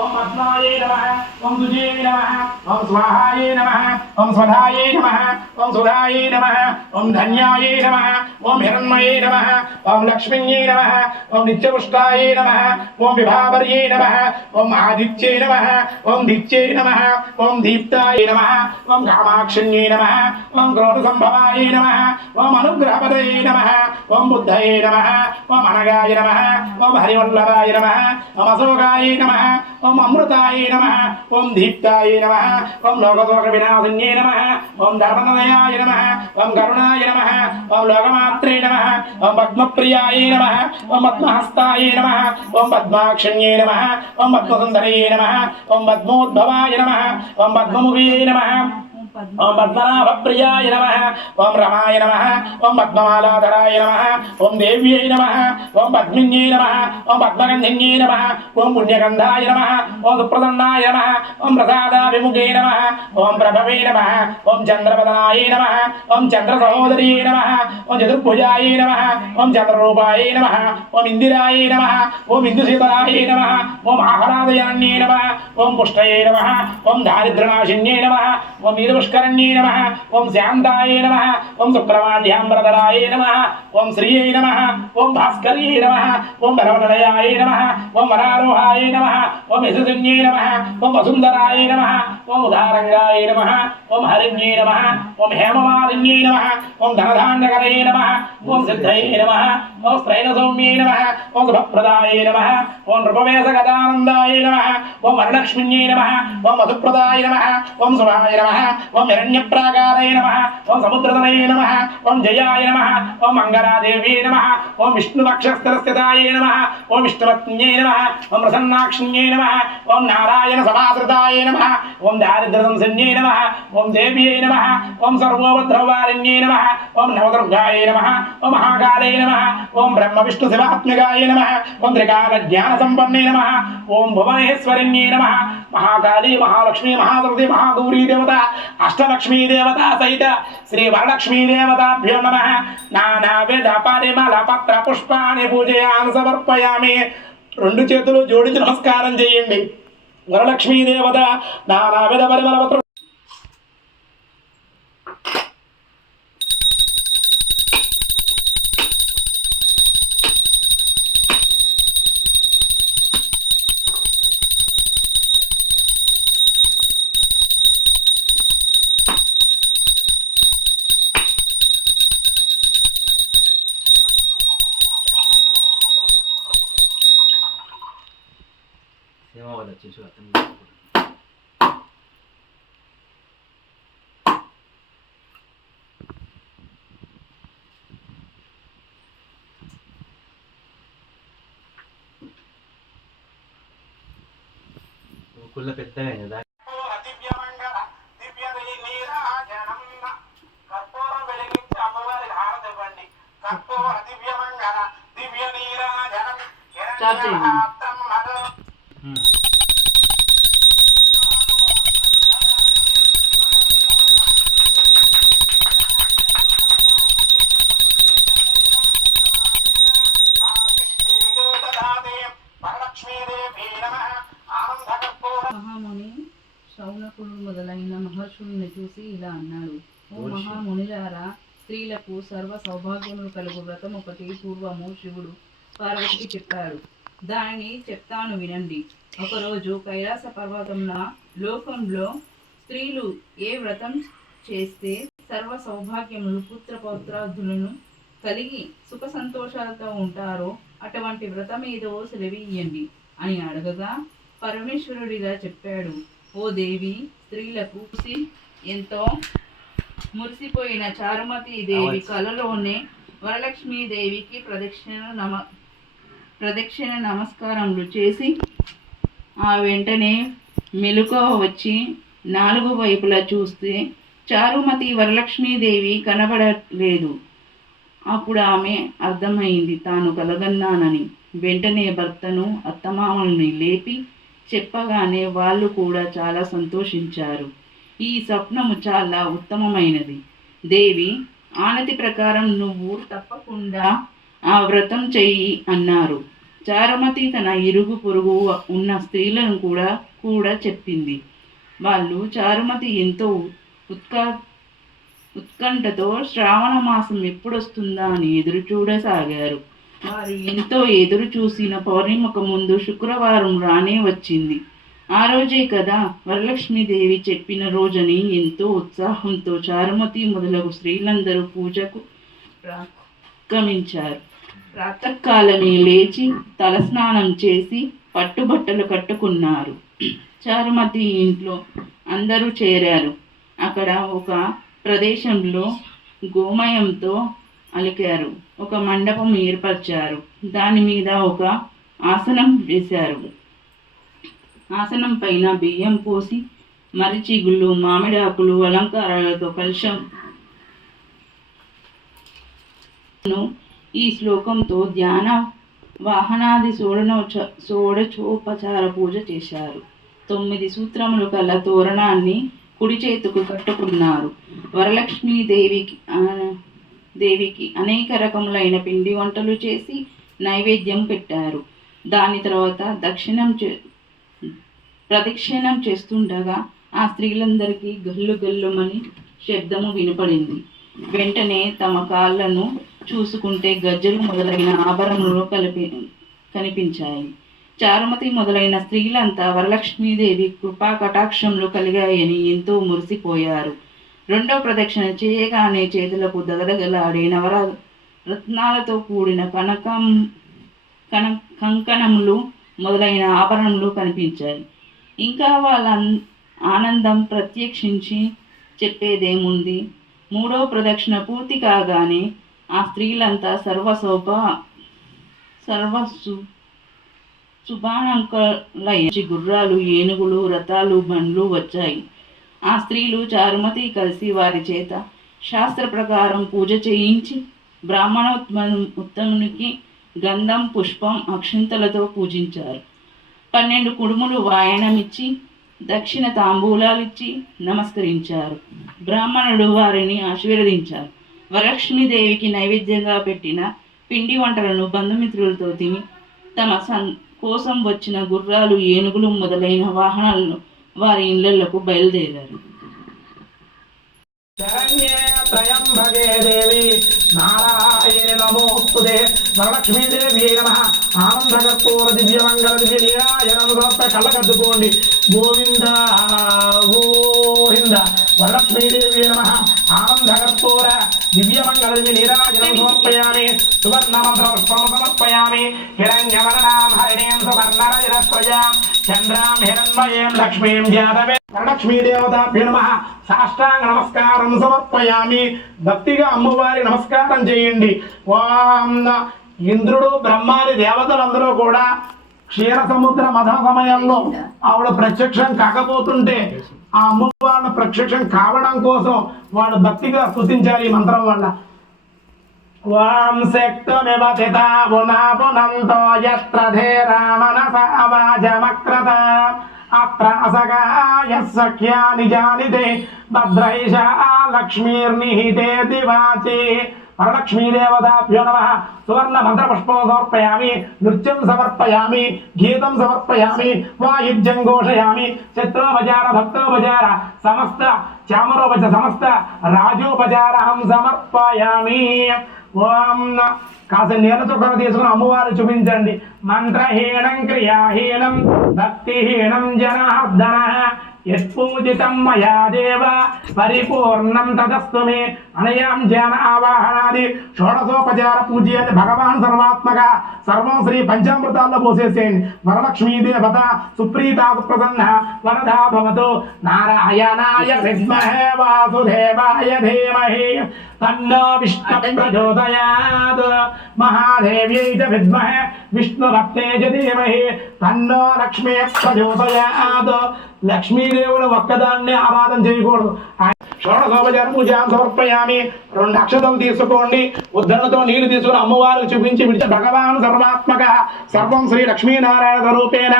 ओम पद्माय नमः ओम सुजे नमः ओम स्वाहाय नमः ओम स्वधाय नमः ओम सुधाय नमः ओम धन्याय नमः ओम हिरण्मये नमः ओम लक्ष्मीये नमः ओम नित्यपुष्टाय नमः ओम विभावर्ये नमः ओम आदित्ये नमः ओम दित्ये नमः ओम दीप्ताय नमः ओम कामाक्षिण्ये नमः ओम क्रोधसंभवाय नमः ओम अनुग्रहपदये नमः ओम बुद्धये नमः ओम अनगाय नमः ओम हरिवल्लभाय नमः ओम अशोकाय नमः ओम अमृताय नमः ओम दीप्ताय नमः ओम लोकशोक विनाशिन्ये नमः ओम धर्मनिलयाय नमः ओम करुणाय नमः ओम लोकमात्रे नमः ओम पद्मप्रियाय नमः ओम पद्महस्ताय नमः ओम पद्माक्षिण्ये नमः ओम पद्मसुन्दरये नमः ओम पद्मोद्भवाय नमः ओम पद्ममुखये नमः ओम पद्मनाभप्रियाय नमः ओम रमाय नमः ओम पद्ममालाधराय नमः ओम देव्यै नमः ओम पद्मिन्यै नमः ओम पद्मगन्धिन्यै नमः ओम पुण्यगन्धाय नमः ओम सुप्रसन्नाय नमः ओम प्रसादाभिमुखे नमः ओम प्रभवे नमः ओम चन्द्रवदनाय नमः ओम चन्द्रसहोदर्यै नमः ओम चतुर्भुजाय नमः ओम चन्द्ररूपाय नमः ओम इन्दिराय नमः ओम इन्दुशीतलाय नमः ओम आह्लादयान्यै नमः ओम पुष्टये नमः ओम दारिद्र्यनाशिन्यै नमः ओम पुष्करण्ये नमः ओम शान्ताय नमः ओम शुक्रमाढ्याम्बरधराय नमः ओम श्रिये नमः ओम भास्कर्ये नमः ओम बलवनलयाय नमः ओम वरारोहाय नमः ओम यशस्विन्ये नमः ओम वसुन्धराय नमः ओम उदारंगाय नमः ओम हरिण्ये नमः ओम हेममालिन्ये नमः ओम धनधान्यकरये नमः ओम सिद्धये नमः ओम स्त्रैणसौम्ये नमः ओम शुभप्रदाय नमः ओम नृपवेशगदानन्दाय नमः ओम वरलक्ष्मिन्ये नमः ओम मधुप्रदाय नमः ओम शुभाय नमः ओम हिरण्यप्राकाराय नमः ओम समुद्रतनये नमः ओम जयाय नमः ओम मंगलादेव्यै नमः ओम विष्णुवक्षस्थलस्थिताय नमः ओम विष्णुपत्न्यै नमः ओम प्रसन्नाक्षिण्यै नमः ओम नारायण समाश्रिताय नमः ओम दारिद्र्यसंसन्यै नमः ओम देव्यै नमः ओम सर्वोपद्रववारिण्यै नमः ओम नवदुर्गाय नमः ओम महाकाले नमः ओम ब्रह्मविष्णुशिवात्मिकाय नमः ओम त्रिकालज्ञानसम्पन्ने नमः ओम भुवनेश्वरिण्यै नमः महाकाली महालक्ष्मी महासरस्वती महागौरी देवता अष्टलक्ष्मी देवता सहित श्री वरलक्ष्मी देवताभ्यो नमः नानाविध परिमल पत्र पुष्पाणि पूजयामि समर्पयामि రెండు చేతులు జోడించి నమస్కారం చేయండి వరలక్ష్మీ దేవత నానావిధ పరిమళ పత్ర Siamo ci sono quella per te da మహాముని శౌనకుడు మొదలైన మహర్షుల్ని చూసి ఇలా అన్నాడు. ఓ మహామునిలారా, స్త్రీలకు సర్వ సౌభాగ్యములు కలుగు వ్రతం ఒకటి పూర్వము శివుడు పార్వతికి చెప్పాడు. దానిని చెప్తాను వినండి. ఒకరోజు కైలాస పర్వతంన లోకంలో స్త్రీలు ఏ వ్రతం చేస్తే సర్వ సౌభాగ్యములు పుత్ర పౌత్రాదులను కలిగి సుఖ సంతోషాలతో ఉంటారో అటువంటి వ్రతం ఏదో సెలవీయండి అని అడగగా పరమేశ్వరుడిగా చెప్పాడు. ఓ దేవి, స్త్రీలకు ఎంతో మురిసిపోయిన చారుమతి దేవి కలలోనే వరలక్ష్మీదేవికి ప్రదక్షిణ నమస్కారములు చేసి ఆ వెంటనే మెలకువ వచ్చి నాలుగు వైపులా చూస్తే చారుమతి వరలక్ష్మీదేవి కనబడలేదు. అప్పుడు ఆమె అర్థమైంది తాను కలగన్నానని. వెంటనే భర్తను అత్తమామల్ని లేపి చెప్పగానే వాళ్ళు కూడా చాలా సంతోషించారు. ఈ స్వప్నము చాలా ఉత్తమమైనది. దేవి ఆనతి ప్రకారం నువ్వు తప్పకుండా ఆ వ్రతం చెయ్యి అన్నారు. చారుమతి తన ఇరుగు పొరుగు ఉన్న స్త్రీలను కూడా చెప్పింది. వాళ్ళు చారుమతి ఎంతో ఉత్కంఠతో శ్రావణ మాసం ఎప్పుడొస్తుందా అని ఎదురు చూడసాగారు. వారు ఎంతో ఎదురు చూసిన పౌర్ణిమకు ముందు శుక్రవారం రానే వచ్చింది. ఆ రోజే కదా వరలక్ష్మీదేవి చెప్పిన రోజని ఎంతో ఉత్సాహంతో చారుమతి మొదలగు స్త్రీలందరూ పూజకు గమించారు. ప్రాతకాలమే లేచి తలస్నానం చేసి పట్టుబట్టలు కట్టుకున్నారు. చారుమతి ఇంట్లో అందరూ చేరారు. అక్కడ ఒక ప్రదేశంలో గోమయంతో అలికారు. ఒక మండపం ఏర్పరిచారు. దాని మీద ఒక ఆసనం వేశారు. ఆసనం పైన బియ్యం పోసి మరిచిగుళ్ళు, మామిడాకులు, అలంకారాలతో కలశం ఈ శ్లోకంతో ధ్యాన వాహనాది షోడచోపచార పూజ చేశారు. 9 సూత్రములు కల తోరణాన్ని కుడి చేతుకు కట్టుకున్నారు. వరలక్ష్మీదేవికి అనేక రకములైన పిండి వంటలు చేసి నైవేద్యం పెట్టారు. దాని తర్వాత ప్రదక్షిణం చేస్తుండగా ఆ స్త్రీలందరికీ గల్లు గల్లుమని శబ్దము వినపడింది. వెంటనే తమ కాళ్ళను చూసుకుంటే గజ్జలు మొదలైన ఆభరణములు కనిపించాయి. చారుమతి మొదలైన స్త్రీలంతా వరలక్ష్మీదేవి కృపా కటాక్షములు కలిగాయని ఎంతో మురిసిపోయారు. రెండో ప్రదక్షిణ చేయగానే చేతులకు దగదగలాడే రత్నాలతో కూడిన కంకణములు మొదలైన ఆభరణములు కనిపించాయి. ఇంకా వాళ్ళ ఆనందం ప్రత్యక్షించి చెప్పేదేముంది. మూడో ప్రదక్షిణ పూర్తి కాగానే ఆ స్త్రీలంతా శుభానంకలయ్యి గుర్రాలు, ఏనుగులు, రథాలు, బండ్లు వచ్చాయి. ఆ స్త్రీలు చారుమతి కలిసి వారి చేత శాస్త్ర ప్రకారం పూజ చేయించి బ్రాహ్మణోత్తమునికి గంధం, పుష్పం, అక్షింతలతో పూజించారు. 12 కుడుములు వాయనమిచ్చి దక్షిణ తాంబూలాలిచ్చి నమస్కరించారు. బ్రాహ్మణుడు వారిని ఆశీర్వదించారు. వరలక్ష్మీదేవికి నైవేద్యంగా పెట్టిన పిండి వంటలను బంధుమిత్రులతో తిని తమ కోసం వచ్చిన గుర్రాలు, ఏనుగులు మొదలైన వాహనాలను వారి ఇళ్లకు బయలుదేరారు. త్రయంబకే దేవి నారాయణి నమోస్తుతే వరలక్ష్మీదేవి నమః. ఆనందకర్పూర దివ్యమంగళ దివ్యలీలాయనం సమర్ప కళ్ళకద్దుకోండి. గోవింద గోవింద. వరలక్ష్మీదేవి నమః. ఆనందకర్పూర దివ్యమంగళ దివ్యలీలాయనం సమర్పయామి. సువర్ణమంత్ర పుష్పం సమర్పయామి. హిరణ్యవర్ణాం హరిణీం సువర్ణరజతత్వజాం చంద్రాం హిరణ్మయీం లక్ష్మీం జాతవే వరలక్ష్మీదేవతాభ్యో నమః. సాష్టాంగ నమస్కారం సమర్పయామి. భక్తిగా అమ్మవారి నమస్కారం చేయండి. ఓం ఇంద్రుడు, బ్రహ్మాది దేవతలందరూ కూడా క్షీర సముద్ర మథ సమయంలో ఆవిడ ప్రత్యక్షం కాకపోతుంటే ఆ అమ్మవారిని ప్రత్యక్షం కావడం కోసం వాళ్ళు భక్తిగా స్తుతించాలి ఈ మంత్రం వల్ల. ఓం శక్తమివ తితాపునాపునంతో యత్ర ధీరా మనసా వాజమక్రత అత్ర అసగాయ సఖ్యాని జానితే భద్రైష లక్ష్మీర్నిహితేతి వాచి. వరలక్ష్మీదేవతాభ్యో నమః. సువర్ణ మంత్ర పుష్పం సమర్పయామి. నృత్యం సమర్పయామి. గీతం సమర్పయామి. వాయిద్యం ఘోషయామి. చిత్రోపచార, భక్తోపచార, సమస్త చామరోపచార, సమస్త రాజోపచారం సమర్పయామి. ఓం కాస్త నీళ్ళ చుక్కను తీసుకుని అమ్మవారు చూపించండి. మంత్రహీనం క్రియాహీనం భక్తిహీనం జనార్దన యత్పూజితం మయా దేవ పరిపూర్ణం తదస్తు మే. అనయాం జ్ఞాన ఆవాహనాది షోడశోపచార పూజ్యాన్ని భగవాన్ సర్వాత్మక సర్వం శ్రీ పంచామృతాల్లో పోసేసేయండి. వరలక్ష్మీ దేవత సుప్రీత సుప్రసన్న వరదా భవతు. నారాయణాయ విద్మహే వాసుదేవాయ ధీమహి తన్నో విష్ణు ప్రచోదయాత్. మహాదేవ్యై చ విద్మహే విష్ణురత్నే చ ధీమహి తన్నో లక్ష్మీ ప్రచోదయాత్. లక్ష్మీదేవుడు ఒక్కదాన్నే ఆరాధన చేయకూడదు. షోడశోపచార పూజాం సమర్పయామి. 2 అక్షతలు తీసుకోండి. ఉద్ధరణతో నీళ్లు తీసుకుని అమ్మవారికి చూపించి విడిచి భగవాన్ సర్వాత్మక సర్వం శ్రీ లక్ష్మీనారాయణ స్వరూపేణ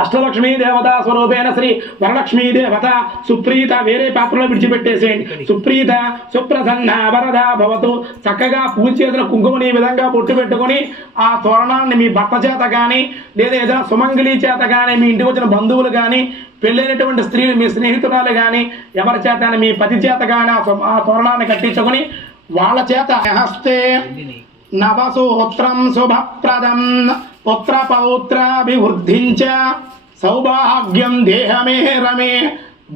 అష్టలక్ష్మీ దేవతా స్వరూపేణ శ్రీ వరలక్ష్మీ దేవత సుప్రీత వేరే పాత్రలో విడిచిపెట్టేసేయండి. సుప్రీత సుప్రసన్న వరద భవతు. చక్కగా పూజ చేసిన కుంకుమని ఈ విధంగా బొట్టు పెట్టుకుని ఆ తోరణాన్ని మీ భర్త చేత కానీ లేదా ఏదైనా సుమంగళి చేత కానీ మీ ఇంటికి వచ్చిన బంధువులు కానీ పెళ్ళైనటువంటి స్త్రీలు మీ స్నేహితురాలు కానీ ఎవరి చేత మీ పతి చేత కానీ ఆ తోరణాన్ని కట్టించుకొని వాళ్ళ చేత హస్తే నవసూత్రం శుభప్రదం పుత్ర పౌత్రాభివృద్ధించ సౌభాగ్యం దేహమే రమే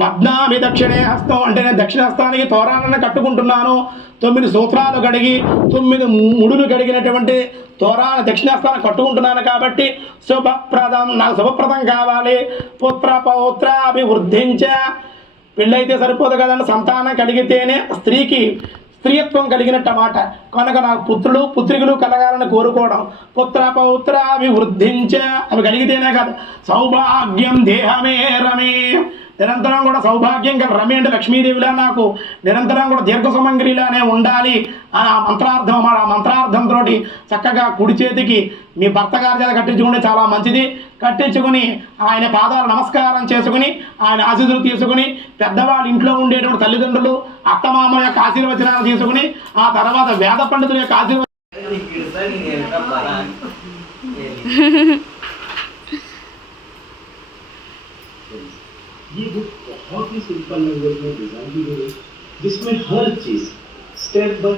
బద్నామి దక్షిణే హస్తం. అంటే నేను దక్షిణ హస్తానికి తోరాలను కట్టుకుంటున్నాను. 9 సూత్రాలు కడిగి 9 ముడులు కడిగినటువంటి తోరాన్ని దక్షిణ హస్తాన్ని కట్టుకుంటున్నాను కాబట్టి శుభప్రదం, నాకు శుభప్రదం కావాలి. పుత్ర పౌత్రాభివృద్ధించ, పెళ్ళైతే సరిపోదు కదండి, సంతానం కలిగితేనే స్త్రీకి స్త్రీత్వం కలిగినట్టు అన్నమాట. కనుక నాకు పుత్రులు పుత్రికలు కలగాలని కోరుకోవడం. పుత్ర పౌత్రాభివృద్ధించ, అవి కలిగితేనే కాదు. సౌభాగ్యం దేహమే రమే, నిరంతరం కూడా సౌభాగ్యం గల రమి అంటే లక్ష్మీదేవిలా నాకు నిరంతరం కూడా దీర్ఘ సుమంగళిలానే ఉండాలి ఆ మంత్రార్థం. ఆ మంత్రార్థంతో చక్కగా కుడి చేతికి మీ భర్త గారి చేత కట్టించుకుంటే చాలా మంచిది. కట్టించుకుని ఆయన పాదాలు నమస్కారం చేసుకుని ఆయన ఆశీస్సులు తీసుకుని పెద్దవాళ్ళ ఇంట్లో ఉండేటువంటి తల్లిదండ్రులు అత్తమామల యొక్క ఆశీర్వచనాలు తీసుకుని ఆ తర్వాత వేద పండితుల యొక్క ये बुक बहुत ही सिंपल लैंग्वेज में डिजाइन की गई है जिसमें हर चीज स्टेप बाय